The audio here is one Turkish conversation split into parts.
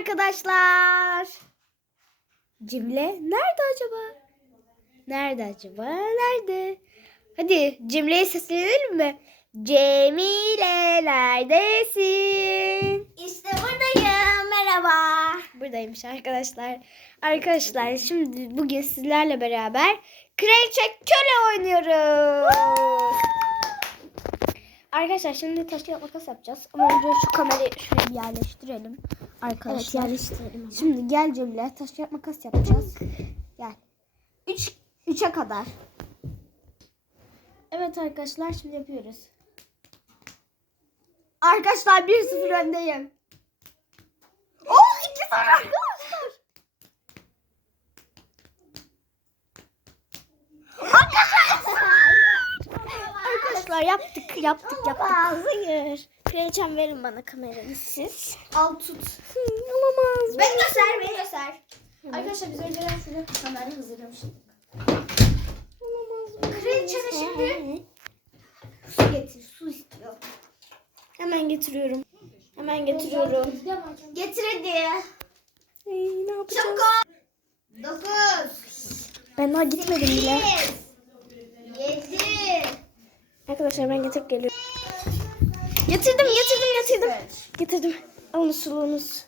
arkadaşlar. Cimle nerede acaba? Nerede acaba? Nerede? Hadi Cimle'ye seslenelim mi? Cemile neredesin? İşte buradayım. Merhaba. Buradaymış arkadaşlar. Arkadaşlar şimdi bugün sizlerle beraber Kraliçe Köle oynuyoruz. Arkadaşlar şimdi taş kağıt makas yapacağız. Ama önce şu kamerayı şuraya bir yerleştirelim. Arkadaşlar. yerleştirelim. Şimdi gel Cemile taş kağıt makas yapacağız. Gel. 3 3'e kadar. Evet arkadaşlar şimdi yapıyoruz. Arkadaşlar 1-0 öndeyim. Oo 2-0 arkadaşlar. Arkadaşlar yaptık yaptık yaptık. Hayır. Kraliçem verin bana kameranı siz. Al tut. Olamaz. Beni göster, beni göster. Arkadaşlar biz önceden şuraya kamera hazırlamıştık. Olamaz. Kraliçeme şimdi su getir, su istiyor. Hemen getiriyorum. Hemen getiriyorum. Getir hadi. Ay, ne yapacağız? Ol. Dokuz. Ben daha gitmedim bile. Yedi. Arkadaşlar ben getirip geliyorum. Getirdim getirdim getirdim. Getirdim. Alın suluğunuz.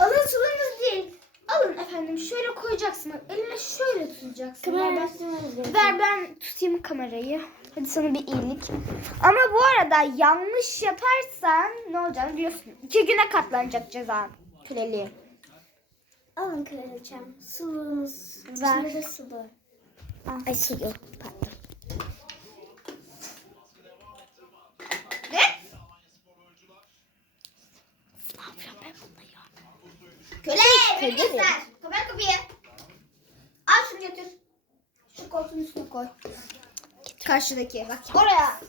Alın sularınız değil. Alın efendim şöyle koyacaksın. Bak, Eline şöyle tutacaksın. Kamera Ver ben- tutayım kamerayı. Hadi sana bir iyilik. Ama bu arada yanlış yaparsan ne olacağını biliyorsun. İki güne katlanacak ceza köleliği. Alın kraliçem. Suluğunuz. Ver. İçinde de sulu. Ay şey yok pardon. Beni Köle mi? göster. Kapat kapıyı. Al şunu götür. Şu koltuğun üstüne koy. Karşıdaki. Bak oraya.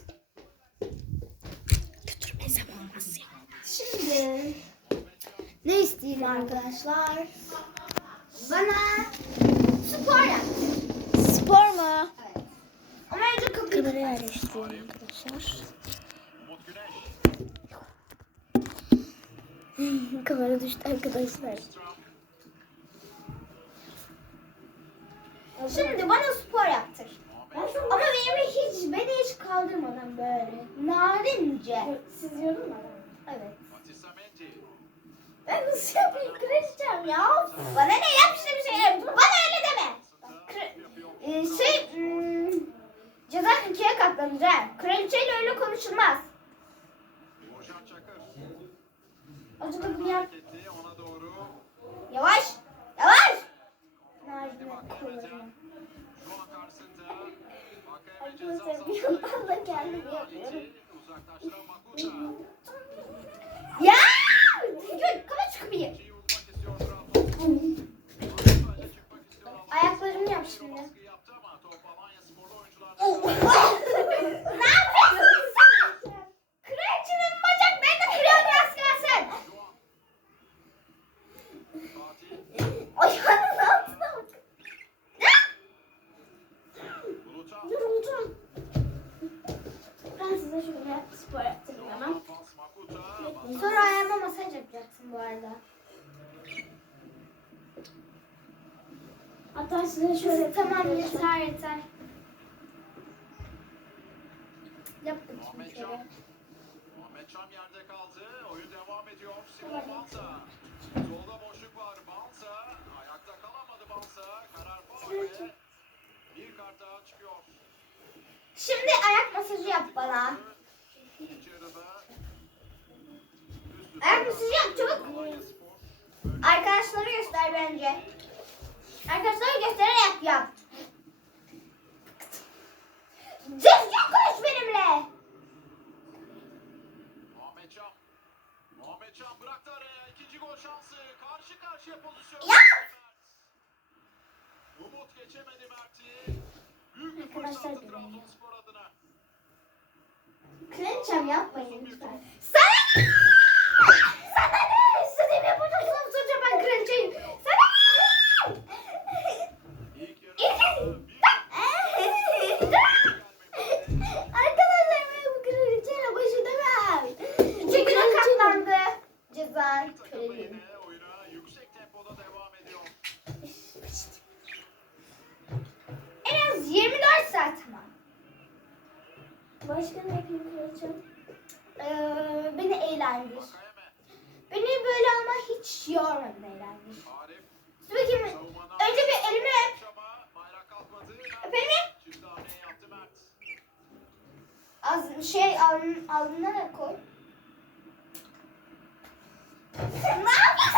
Götürmesem olmaz ya. Şimdi ne isteyeyim arkadaşlar? Bana spor yap. Spor mu? Evet. Ama önce kapıyı Kamerayı yerleştiriyorum arkadaşlar. Kamera düştü arkadaşlar. Şimdi bana spor yaptır. Ama beni hiç, beni hiç kaldırmadan böyle. Narince. Siz yorulmadan. Evet. Ben nasıl yapayım kraliçem ya? Bana ne yap işte bir şey yap. Bana öyle deme. Ee, şey, hmm, ceza ikiye katlanır ha. Kraliçeyle öyle konuşulmaz. Acılı bir yer. Yavaş. Narince kullanıyor. Arkadaşlar bir yandan da kendimi yapıyorum. Ya! Gül, şu kapıyı. Ayaklarımı yap şimdi. ne yapıyorsun sen? Kraliçenin bacaklarını kırıyorsun az kalsın. Ayağının altına bak. Ne? Yoruldum. Size şöyle spor yaptırayım hemen. Sonra ayağıma masaj yapacaksın bu arada. Hatta size şöyle tamam yeter yeter. Yap bakayım şöyle. Ahmet Çam yerde kaldı. Oyun devam ediyor. Simon Banza. Solda boşluk var. Banza. Ayakta kalamadı Banza. Karar faul ve bir kart daha çıkıyor. Şimdi ayak masajı yap bana. Ayak masajı yap çabuk. Arkadaşlara göster bence. Arkadaşlara göstererek yap. Düzgün konuş benimle. Ahmet Çam. Ahmet Çam bıraktı araya. İkinci gol şansı. Karşı karşıya pozisyon. Ya! Umut geçemedi Mert'i. Arkadaşlar görüyor. Kraliçem yapmayın lütfen. Sana? Sana ne? İstediğimi yapacaksın sonuçta ben kraliçeyim. Sana ne? İlk yarıda bir Arkadaşlar ben bu kraliçeyle baş edemem. İki güne katlandı cezan. ben köleyim. Oyuna yüksek tempoda devam ediyor. En az 24 saat mi? Ne yapayım kraliçem? Ee, beni eğlendir. Beni böyle ama hiç yormadın eğlendir. Savunmana Önce bir elimi öp. Çaba, bayrak kalkmadı. Öp elimi. Çift hamle yaptı Mert. Az şey aln, alnına koy. Ne yapıyorsun?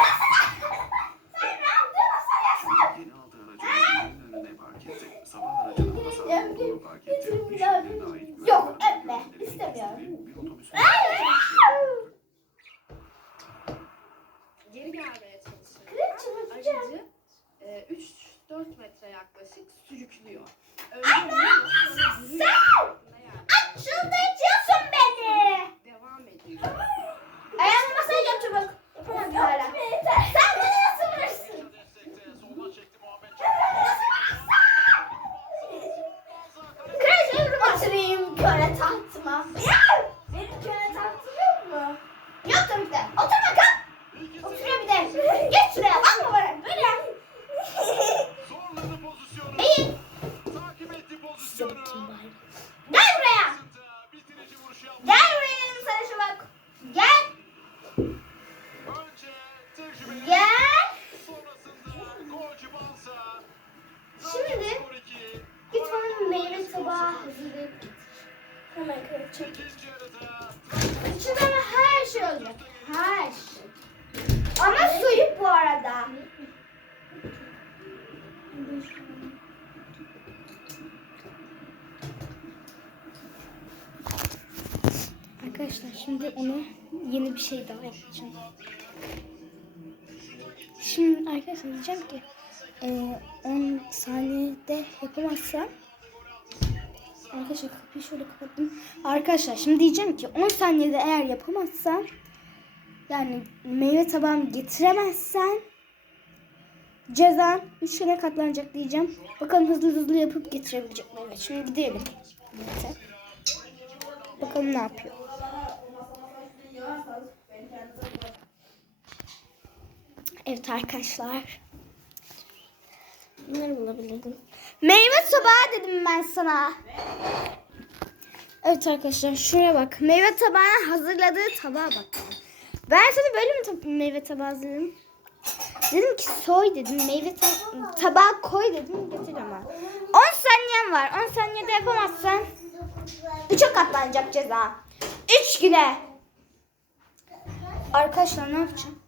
Gel buraya dedim sana şu bak. Gel. Gel. Şimdi git bana meyve tabağı hazırlayıp getir. Hemen yarıda İçinde her şey olacak. Her şey. Ama soyup bu arada. Arkadaşlar şimdi ona yeni bir şey daha yapacağım. Şimdi arkadaşlar diyeceğim ki e, 10 saniyede yapamazsam Arkadaşlar kapıyı şöyle kapattım. Arkadaşlar şimdi diyeceğim ki 10 saniyede eğer yapamazsam yani meyve tabağımı getiremezsen cezan 3 güne katlanacak diyeceğim. Bakalım hızlı hızlı yapıp getirebilecek mi? Evet şimdi gidelim. Bakalım ne yapıyor. Evet arkadaşlar. Bunları bulabilirdim. Meyve tabağı dedim ben sana. Evet arkadaşlar şuraya bak. Meyve tabağına hazırladığı tabağa bak. Ben sana böyle mi meyve tabağı hazırladım? Dedim ki soy dedim. Meyve ta- tabağa koy dedim. Getir ama. 10 saniyen var. 10 saniyede yapamazsan 3'e katlanacak ceza. 3 güne. Arkadaşlar ne yapacağım?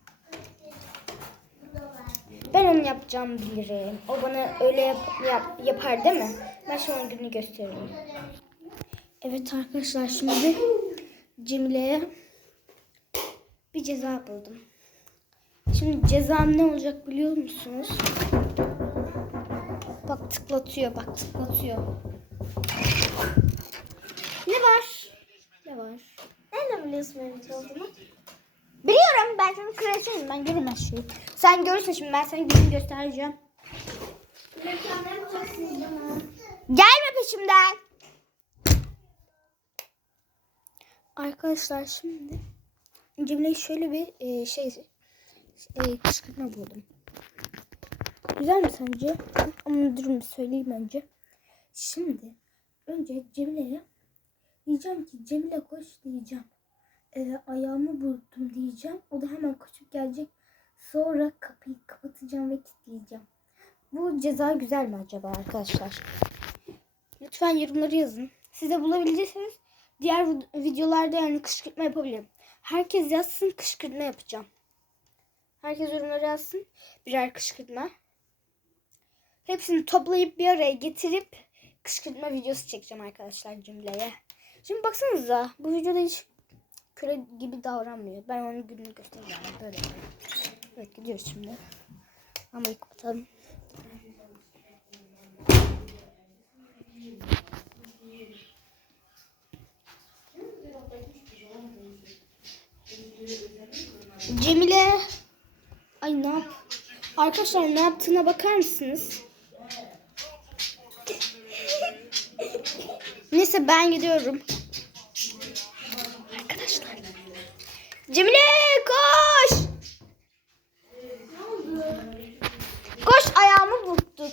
Ben onu yapacağımı bilirim. O bana öyle yap, yap- yapar değil mi? Ben şimdi onun gününü gösteririm. Evet arkadaşlar şimdi Cemile'ye bir ceza buldum. Şimdi cezam ne olacak biliyor musunuz? Bak tıklatıyor, bak tıklatıyor. Ne var? Ne var? Nereden biliyorsun benim ne olduğumu? Biliyorum ben senin kraliçenim ben görürüm her şeyi. Sen görürsün şimdi ben sana gününü göstereceğim. Gelme peşimden. Arkadaşlar şimdi Cemile'ye şöyle bir e, şey e, kışkırtma buldum. Güzel mi sence? Ama durun bir söyleyeyim önce. Şimdi önce Cemile'ye diyeceğim ki Cemile koş diyeceğim. E, ayağımı burktum diyeceğim. O da hemen koşup gelecek. Sonra kapıyı kapatacağım ve kilitleyeceğim. Bu ceza güzel mi acaba arkadaşlar? Lütfen yorumları yazın. Siz de bulabilecekseniz diğer vid- videolarda yani kışkırtma yapabilirim. Herkes yazsın kışkırtma yapacağım. Herkes yorumları yazsın. Birer kışkırtma. Hepsini toplayıp bir araya getirip kışkırtma videosu çekeceğim arkadaşlar cümleye. Şimdi baksanıza bu videoda hiç köle gibi davranmıyor. Ben onun gününü göstereceğim. Böyle. Evet gidiyoruz şimdi. Ama ilk bakalım. Cemile Ay ne yap? Arkadaşlar ne yaptığına bakar mısınız? Neyse ben gidiyorum. Cemile koş. Koş ayağımı burktum.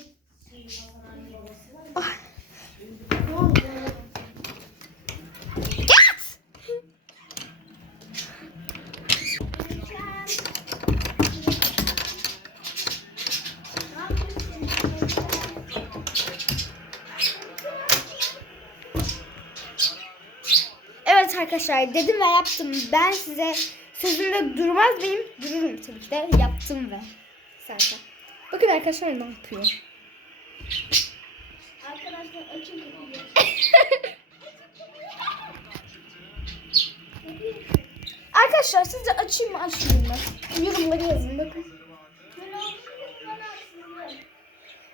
Arkadaşlar dedim ve yaptım. Ben size sözümde durmaz mıyım? Dururum tabii ki de. Yaptım ve zaten. Bakın arkadaşlar ne yapıyor. Arkadaşlar açın. Arkadaşlar sizce açayım mı açmayayım mı? Yorumları yazın bakın.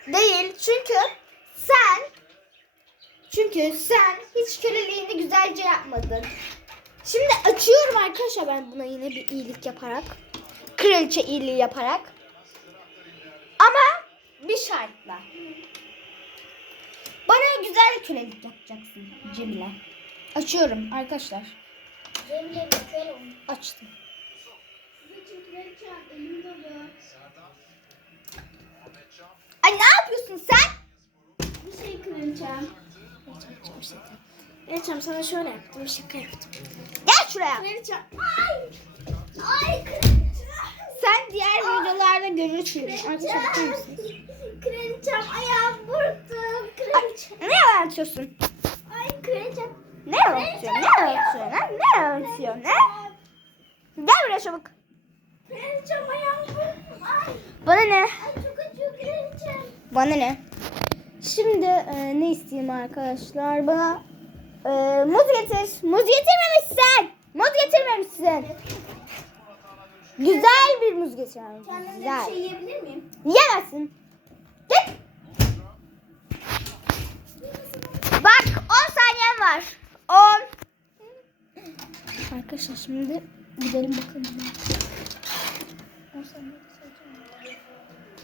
Değil çünkü sen çünkü sen hiç köleliğini güzelce yapmadın. Şimdi açıyorum arkadaşlar ben buna yine bir iyilik yaparak. Kraliçe iyiliği yaparak. Ama bir şartla. Bana güzel kölelik yapacaksın Cemile. Açıyorum arkadaşlar. Cemile bir. Açtım. Ay ne yapıyorsun sen? Bir şey kraliçem. Kraliçem sana şöyle yaptım. Şaka yaptım. Gel şuraya. Kraliçem. Ay. Ay. Sen diğer videolarda görürsün. Arkadaşlar bakar mısınız? Kraliçem ayağım burktum. Kraliçem. Ne yalan atıyorsun? Ay kraliçem. Ne yalan atıyorsun? Ne yalan atıyorsun? Ne yalan atıyorsun? ha? Gel buraya çabuk. Kraliçem ayağım burktum. Ay. Bana ne? Ay çok acıyor kraliçem. Bana ne? Şimdi e, ne isteyeyim arkadaşlar? Bana e, muz getir. Muz getirmemişsin. Muz getirmemişsin. Güzel bir muz getir. Kendimde bir Güzel. şey yiyebilir miyim? Yiyemezsin. Git. Bak 10 saniyen var. 10. Arkadaşlar şimdi gidelim bakalım.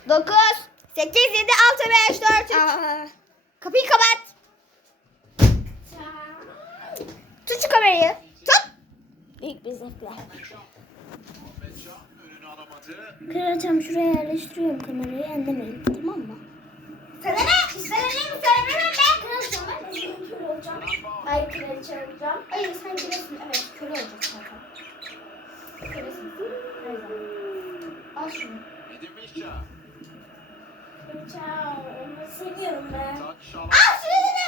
9 8 7 6 5 4 3 Kapıyı kapat. Tut şu kamerayı. Tut. Büyük bir zevkle. Ahmetcan önünü alamadı. Kraliçem şuraya yerleştiriyorum kamerayı endemeyin tamam mı? Sana ne? Sana ne? Sana ne? be? Kraliçem ben senin köle olacağım. Ay kraliçe olacağım. Hayır sen kölesin. Evet köle olacaksın zaten. Zaman. Al şunu. Kraliçem onu seviyorum ben. Al şunu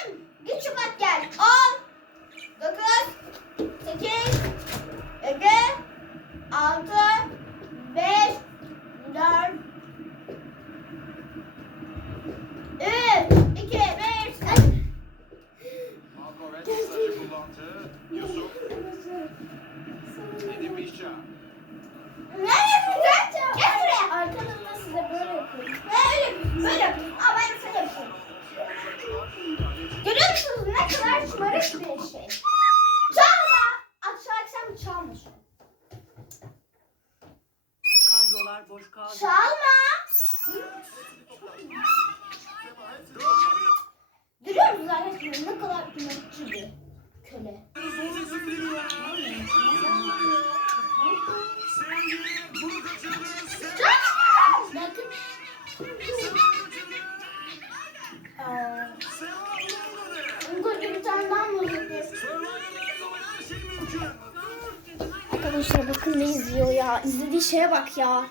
Arkadaşlar bakın ne izliyor ya. İzlediği şeye bak ya.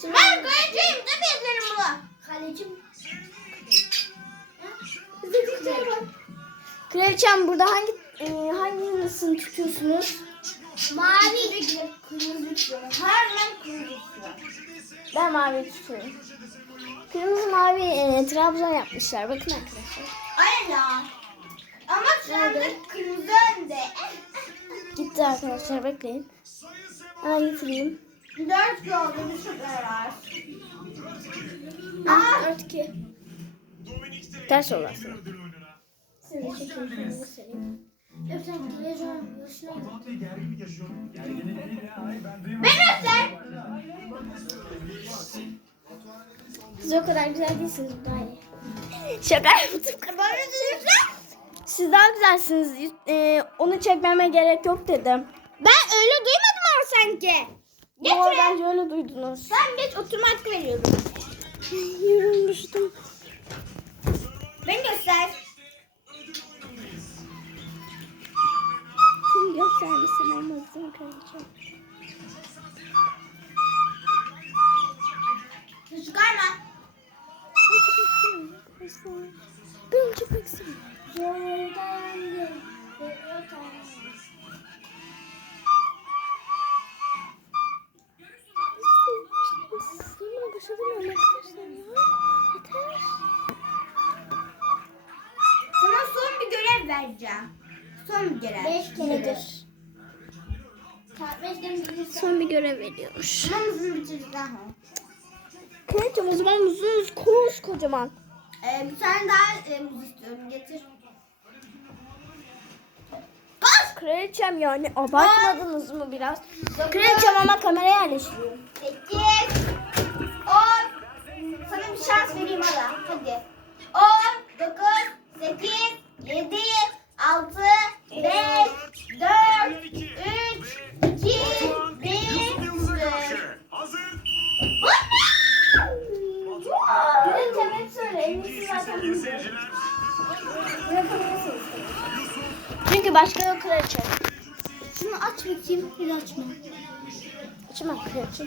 Şimdi ben koyacağım. Tabii izlerim bunu. Kalecim. İzlediği şeye bak. Kraliçem burada hangi e, hangisini tutuyorsunuz? Mavi. Kırmızı tutuyorum. Her renk kırmızı Ben mavi tutuyorum. Kırmızı mavi e, Trabzon yapmışlar. Bakın arkadaşlar. Aynen. Ama anda kırmızı önde. Gitti arkadaşlar bekleyin. Hemen getireyim. Dört oldu bir süper var. Aa, dört iki. Ters oldu aslında. Seni çekeyim şunu göstereyim. Yok sen televizyon başına. Ben göster. Siz o kadar güzel değilsiniz daha iyi. Şaka yaptım. Bana Siz daha güzelsiniz. Ee, onu çekmeme gerek yok dedim. Ben öyle duymadım ama sanki. Geç Yo, bence öyle duydunuz. Sen geç oturma hakkı veriyorum. Yorulmuştum. Beni göster. Şimdi göstermesem olmaz değil mi kraliçem? Çıkarma. Ben çok istiyorum. Yolda yandım. Yolda sana son bir görev vereceğim. Son bir görev. Beş keredir. Son bir görev veriyormuş. Ama uzun bir çocuk daha. Kıvırcım o zaman muzunuz kocaman. Ee, bir tane daha e, muz istiyorum. Getir. Kraliçem yani abartmadınız mı biraz? Kraliçem ama kameraya yerleştiriyorum. Sekiz. On. Sana bir şans vereyim hala. Hadi. On. Dokuz. Sekiz. Yedi. Altı. Beş. Dört. Üç. iki, Bir. Yıldız'a sıfır. karşı. Hazır. Kraliçem hep söyle. En iyisi zaten bu. seyirciler. Çünkü başka yok kraliçem. Şunu aç bakayım. Bir açma. Açma kraliçem.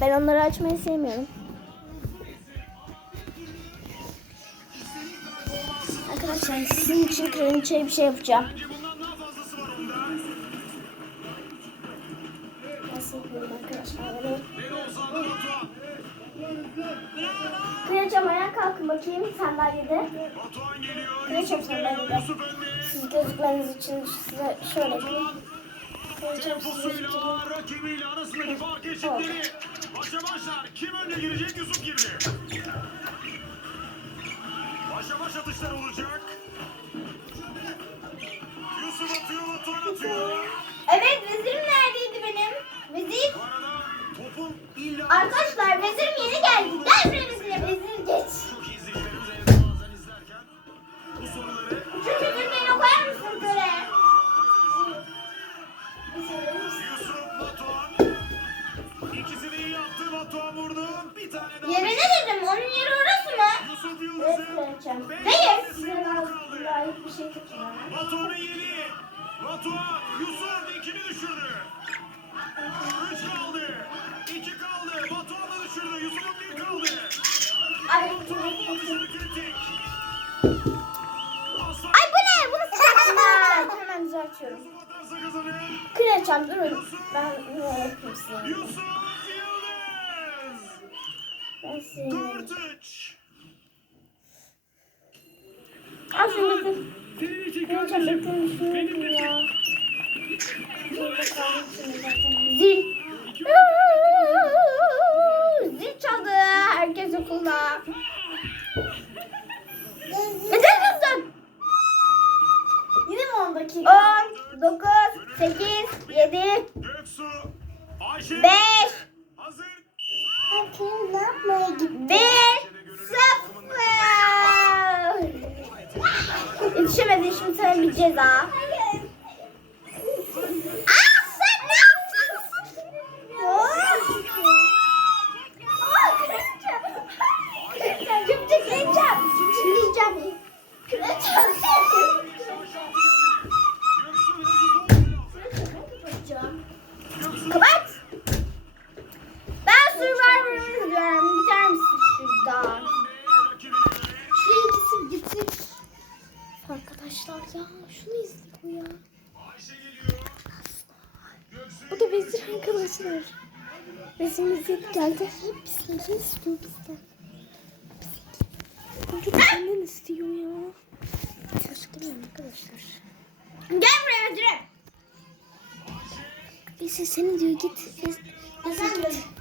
Ben onları açmayı sevmiyorum. Arkadaşlar sizin için kraliçeye bir şey yapacağım. Nasıl yapıyorum arkadaşlar? Böyle. Kraliçem ayağa kalkın bakayım sandalyede. Kraliçem sandalyede. Siz gözükmeniz için size şöyle bir rakibiyle arasındaki fark eşitleri. Başa başlar. Kim önde girecek? Yusuf girdi. Başa baş atışlar olacak. Yusuf atıyor, Batuhan atıyor. Evet vezirim neredeydi benim? Vezir. Arkadaşlar vezirim yeni geldi. Gel buraya vezirim. Vezir geç. Çok izleyicilerimiz evde bazen izlerken bu soruları Üçüncü Türkiye'ni koyar mısın köre? Yusuf Batuhan İkisi de iyi yaptı. Batuhan vurdu. Bir tane daha. Yeri ne dedim? Onun yeri orası mı? Yusuf Evet Yıldız'ı. kraliçem. Değil. Size daha layık bir şey tutacağım. Batuhan'ın yedi. Batuhan, Yusuf ikini düşürdü. Üç kaldı. İki kaldı. Batuhan da düşürdü. Yusuf'un bir kaldı. Ay, Atışları kritik. Kraliçem durun. Ben ne yapayım size? Ben size. 4-3. Al şunu dur. Kraliçem bekleyin şunu ya. Zil. Zil çaldı. Herkes okulda. Neden kızdın? Yine mi 10 dakika? 10, 9, 8, 7, Göksu. Ayşe. 5, Hazır. Kim ne yapmaya gitti? 1, 0. Yetişemedin şimdi sana bir ceza. Arkadaşlar. Gel buraya Özür'üm. Neyse seni diyor git. Vezir git.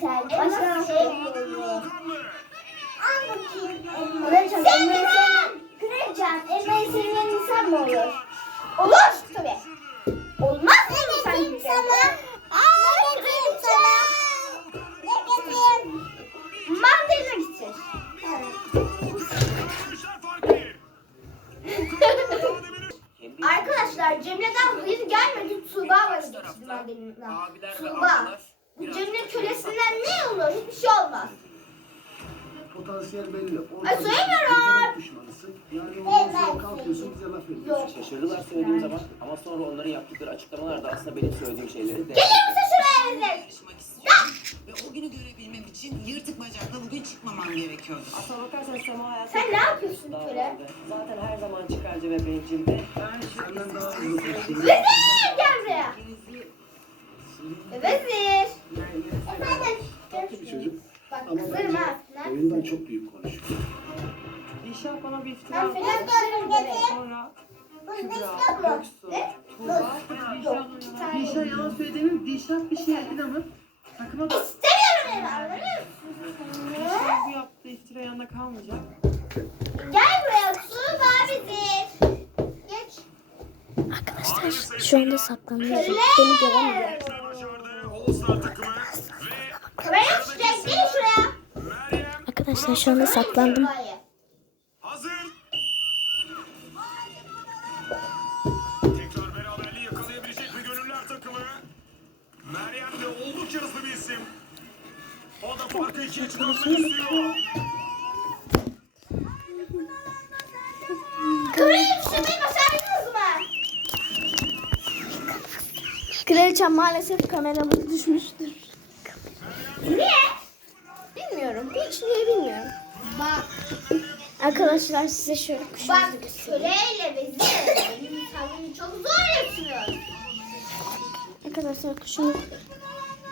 Zaten. Başka şey Adem Volkan'dı. Al bakayım. Kraliçem Sen elmayı de sevmeyen... Kraliçem elmayı sevmeyen insan mı olur? Olur tabii. Olmaz mı sana? Aa, ne getireyim sana? Ne getireyim? Mandalina getir. Arkadaşlar Cemre'den hıyır gelmedi. Tuğba var getirdi mandalina. Tuğba. Cemre kölesinden ne olur? Hiçbir şey olmaz. Potansiyel belli. Ay, söylemiyorum. Yani ondan kalkıyorsun bize laf ediyorsun. Yok. Şaşırdılar söylediğim zaman ama sonra onların yaptıkları açıklamalar da aslında benim söylediğim şeyleri de Gelir misin şuraya? Yaşamak istiyorum. Ve o günü görebilmem için yırtık bacakla bugün çıkmamam gerekiyordu. Aslına bakarsan Sema hayatı... Sen ne yapıyorsun köle? Zaten her zaman çıkarcı ve bencildi. Senden daha hızlı koşuyor. Vezir gel buraya. Vezir. Tatlı bir çocuk. Bak Ama bence oyundan çok büyük konuşuyor. Dişah bana bir iftira dedi. Sonra Kübra, Göksu, Tuğba. Dişah yalan söylediğimi Dişah bir şey planı. Takıma bak. İstemiyorum beni anlamıyor musun? Dişah bu yaptığı iftira yanında kalmayacak. Gel buraya Tuğba Vezir. Geç. Arkadaşlar şu anda saklanıyor. Beni göremiyor. Başardı All-Star takımı ve Buraya çıkacak. Gelin şuraya. Meryem Arkadaşlar şu anda saklandım. Hazır. Tekrar beraberliği yakalayabilecek mi gönüller takımı? Meryem de oldukça hızlı bir isim. O da farkı ikiye çıkartmak istiyor. Kraliçem maalesef kameramız size şöyle kuş Bak köleyle vezir. Benim tavrımı çok zor yapıyor. Arkadaşlar kuşumuz.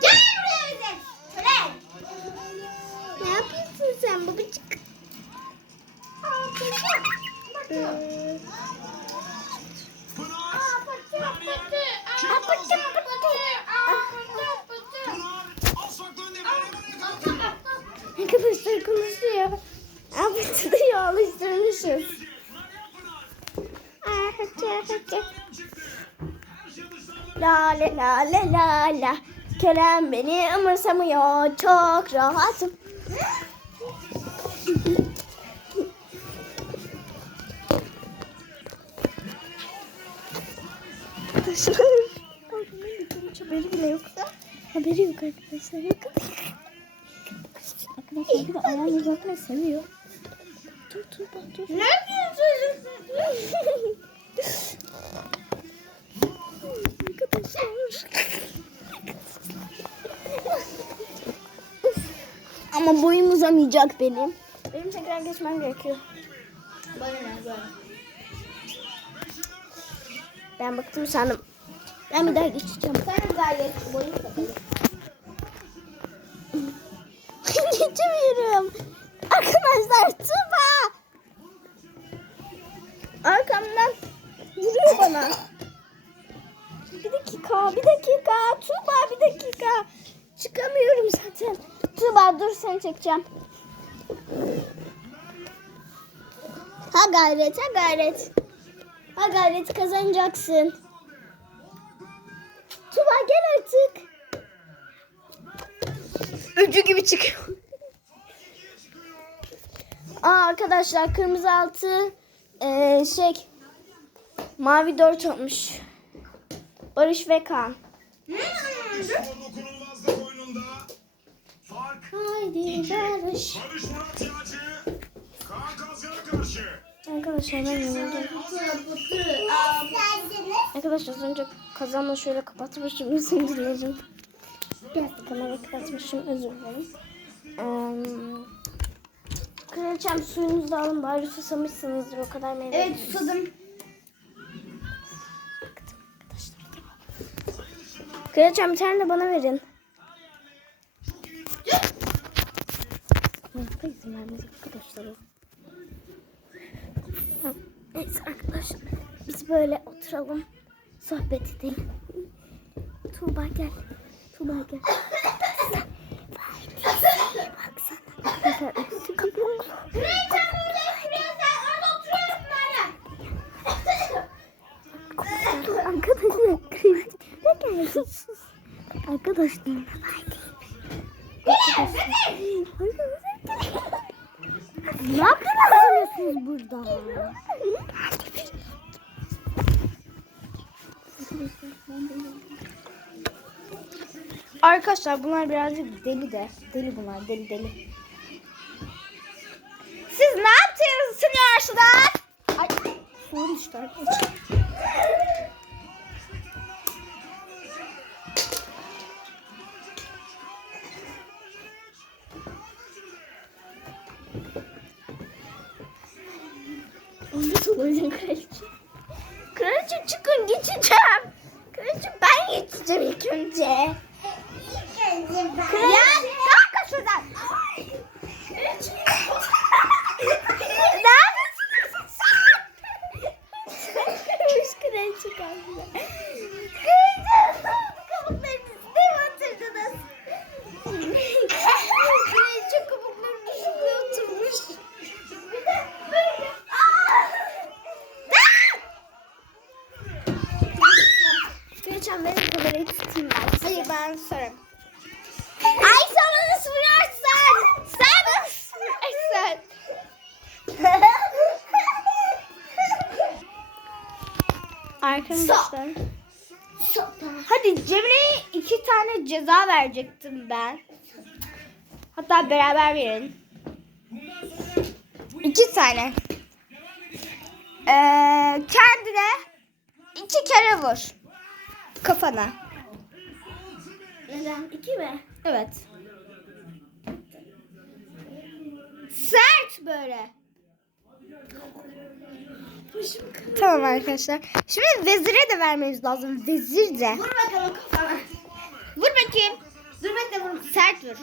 Gel buraya vezir. Köle. Ne yapıyorsun sen babacık? Pınar, Pınar, alıştırmışız. La la la la la la. Kerem beni umursamıyor. Çok rahatım. Arkadaşlar. Hiç haberi bile yok. Haberi yok arkadaşlar. Arkadaşlar bir de ayağını uzatmayı seviyor. Dur dur bak dur. Ne yapıyorsun? Ama boyum uzamayacak benim. Benim tekrar geçmem gerekiyor. Bana ne böyle? Ben baktım sandım. Ben bir daha geçeceğim. Sen gayet boyun kapalı. Geçemiyorum. Arkadaşlar Tuba. Arkamdan vuruyor bana. Bir dakika, bir dakika. Tuba bir dakika. Çıkamıyorum zaten. Tuba dur seni çekeceğim. Ha gayret, ha gayret. Ha gayret kazanacaksın. Tuba gel artık. Öcü gibi çıkıyor. Aa arkadaşlar kırmızı altı eee, şey mavi dört olmuş. Barış ve Kaan. Dokunulmazlık oyununda fark Haydi Barış. Barış Murat Yağcı Kaan Kazgan'a karşı. Arkadaşlar ben yoruldum. Arkadaşlar az önce kazanma şöyle kapatmışım özür dilerim. Biraz da kamerayı kapatmışım özür dilerim. Eee Kraliçem suyunuzu da alın bari susamışsınızdır o kadar meyve. Evet susadım. Kraliçem bir tane de bana verin. Hayatta izin vermez arkadaşlar o. Neyse arkadaşlar biz böyle oturalım sohbet edelim. Tuğba gel. Tuğba gel. Sen Baksana. Arkadaşlar oturuyorsun hala. Arkadaşlar ne geldi? Arkadaşlar. Ne yapıyorsunuz burada? Arkadaşlar bunlar birazcık deli de. Deli bunlar deli deli. arkadaşlar. Ay sorun işte arkadaşlar. Oyun kraliçe. Kraliçe çıkın geçeceğim. Kraliçe ben geçeceğim ilk önce. İlk önce ben. Kraliçe. Arkadaşlar. Hadi Cemre'ye iki tane ceza verecektim ben. Hatta beraber verin. İki tane. Ee, kendine iki kere vur. Kafana. Neden? İki mi? Evet. Sert böyle. Tamam arkadaşlar. Şimdi vezire de vermemiz lazım. Vezir de. Vur bakalım kafana. Vur bakayım. Dur bekle vur. Sert vur.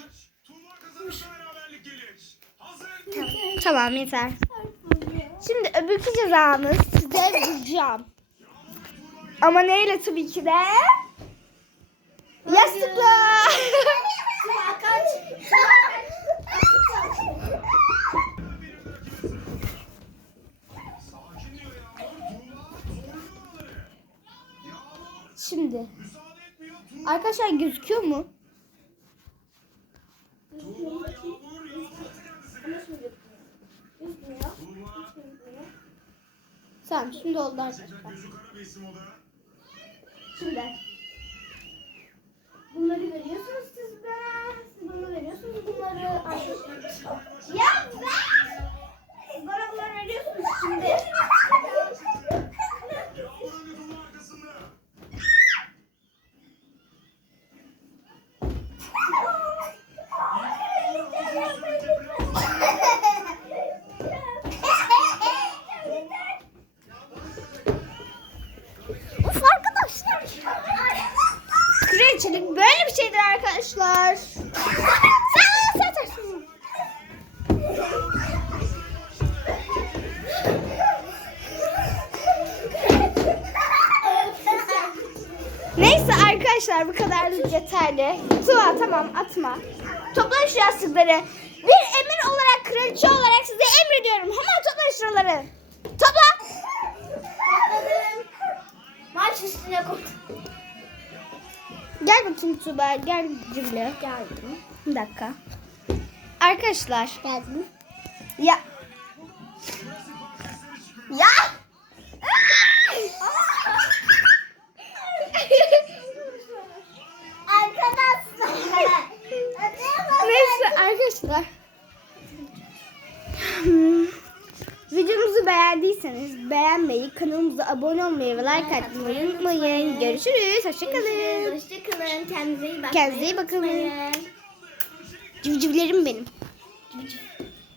Tamam yeter. Şimdi öbürkü cezamız size vuracağım. Ama neyle tabii ki de? Yastıkla. Kaç. Şimdi. Arkadaşlar gözüküyor mu? Tamam şimdi oldu arkadaşlar. Şimdi. Bunları veriyorsunuz siz bana. Siz veriyorsunuz bunları. Ya ver. Bana bunları veriyorsunuz şimdi. Uf arkadaşlar. Kraliçelik böyle bir şeydir arkadaşlar. Sen satarsın. Neyse arkadaşlar bu kadarlık yeterli. Tuva tamam atma. Toplayın şu yastıkları. Bir emir olarak kraliçe olarak size emrediyorum. Hemen toplayın şuraları. Topla. Maç üstüne koy. Gel bakayım Tuba. Gel Cümle. Geldim. Bir dakika. Arkadaşlar. Geldim. Ya. Ya. Arkadaşlar. Neyse arkadaşlar. Hmm. Videomuzu beğendiyseniz beğenmeyi, kanalımıza abone olmayı ve like atmayı unutmayın. Görüşürüz. Hoşçakalın. Hoşçakalın. Kendinize iyi bakın. Kendinize iyi bakın. Civcivlerim benim.